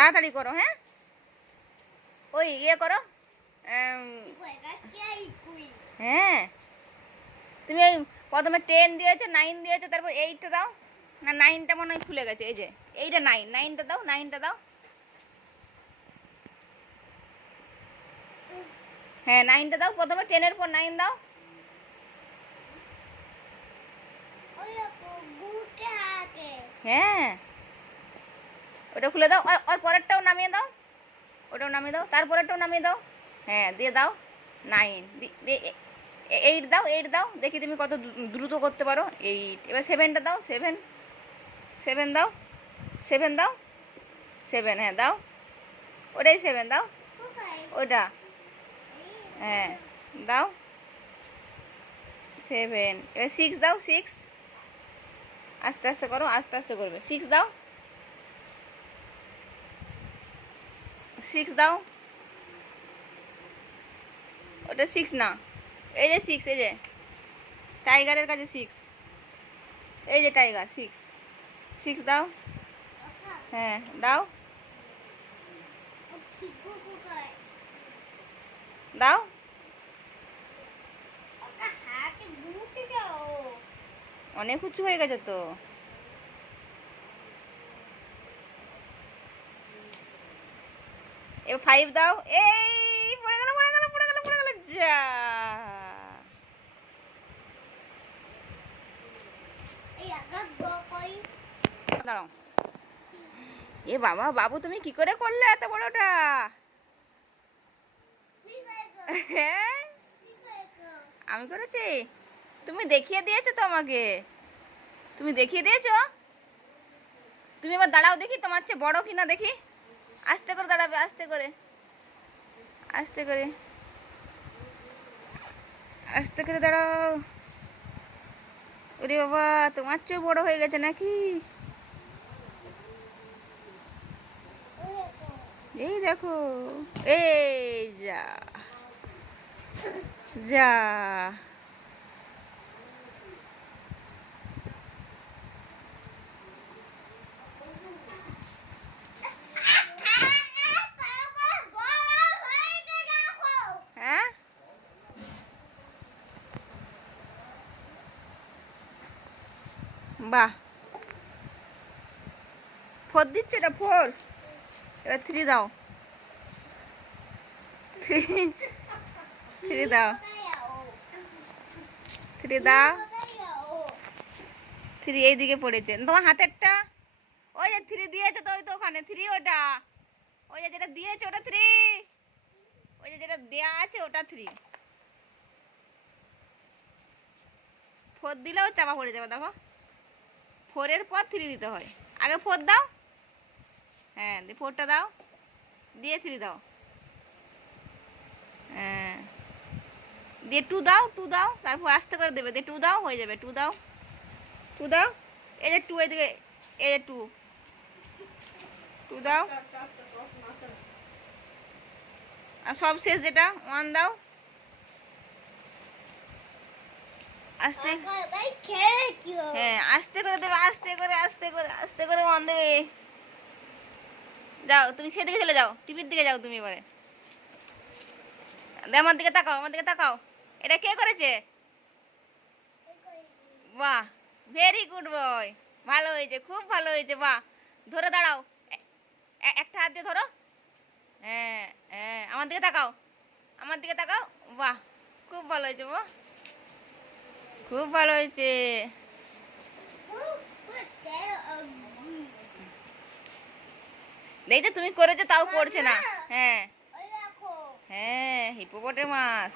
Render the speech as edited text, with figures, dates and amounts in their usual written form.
তাড়াতাড়ি করো। হ্যাঁ, ওই ইয়ে করো। হ্যাঁ, তুমি ওই প্রথমে 10 দিয়েছো, 9 দিয়েছো, তারপর 8টা দাও। না, 9টা মনে হয় খুলে গেছে। এই যে এইটা 9, 9টা দাও, 9টা দাও। হ্যাঁ, 9টা দাও। প্রথমে 10-এর পর 9 দাও। হ্যাঁ, ওটা খুলে দাও। আর পরেরটাও নামিয়ে দাও। ওটাও নামিয়ে দাও, তারপরেরটাও নামিয়ে দাও। হ্যাঁ, দিয়ে দাও 9। 8 দাও, 8 দাও। দেখি তুমি কত দ্রুত করতে পারো। 8। এবার 7টা দাও। 7, 7 দাও। 7 দাও। 7, হ্যাঁ দাও। ওটাই 7 দাও। ওটা, হ্যাঁ দাও। 7। এবার 6 দাও। 6, আস্তে আস্তে করো, আস্তে আস্তে করবে। 6 দাও। 6 দাও। ওটা 6 না, এই যে 6, এই যে টাইগারের কাছে 6, এই যে টাইগার 6। 6 দাও। হ্যাঁ দাও। দাও। অনেক উঁচু হয়ে গেছে তো। এবার 5 দাও। এই পড়ে গেল, পড়ে গেল, পড়ে গেল, পড়ে গেল। যা, দাঁড়াও। এ বাবা, বাবু তুমি কি করে করলে এত বড়টা? হ্যাঁ, আমি করেছি। তুমি দেখিয়ে দিয়েছো তো আমাকে, তুমি দেখিয়ে দিয়েছো। তুমি এবার দাঁড়াও, দেখি তোমার চেয়ে বড় কিনা দেখি। আস্তে করে দাঁড়াবে, আস্তে করে, আস্তে করে, আস্তে করে দাঁড়াও। ওরে বাবা, তোমার চেয়েও বড় হয়ে গেছে নাকি? এই দেখো, এই যা, যা। হ্যাঁ, বাহ। 4 দিচ্ছে, এটা 4। এবার 3 দাও। 3 দাও। 3 দাও। 3 এইদিকে পড়েছে তোমার হাতেরটা। ওই যে 3 দিয়েছো তো, ওই তো ওখানে 3। ওটা, ওই যে যেটা দিয়েছো ওটা 3। ওই যে যেটা দেয়া আছে ওটা 3। 4 দিলেও চাপা পড়ে যাবে। দেখো, 4-এর পর 3 দিতে হয়। আগে 4 দাও। হ্যাঁ, 4টা দাও, দিয়ে 3 দাও। হ্যাঁ, দিয়ে 2 দাও। 2 দাও, তারপর আস্তে করে দেবে। দিয়ে 2 দাও, হয়ে যাবে। 2 দাও। 2 দাও। এই যে 2 এদিকে, এই যে 2। 2 দাও। আর সব শেষ যেটা 1 দাও। আস্তে, হ্যাঁ আস্তে করে দেবে, আস্তে করে, আস্তে করে, আস্তে করে 1 দেবে। যাও, তুমি সেদিকে চলে যাও, টিভির দিকে যাও তুমি এবারে। আমার দিকে তাকাও, আমার দিকে তাকাও। এটা কে করেছে? বাহ, ভেরি গুড বয়। ভালো হয়েছে, খুব ভালো হয়েছে। বাহ, ধরে দাঁড়াও। একটা হাত দিয়ে ধরো। হ্যাঁ, হ্যাঁ, আমার দিকে তাকাও, আমার দিকে তাকাও। বাহ, খুব ভালো হয়েছে। বাহ, খুব ভালো হয়েছে। এই যে তুমি করেছো তাও পড়ছে না। হ্যাঁ, হ্যাঁ, হিপোপটেমাস।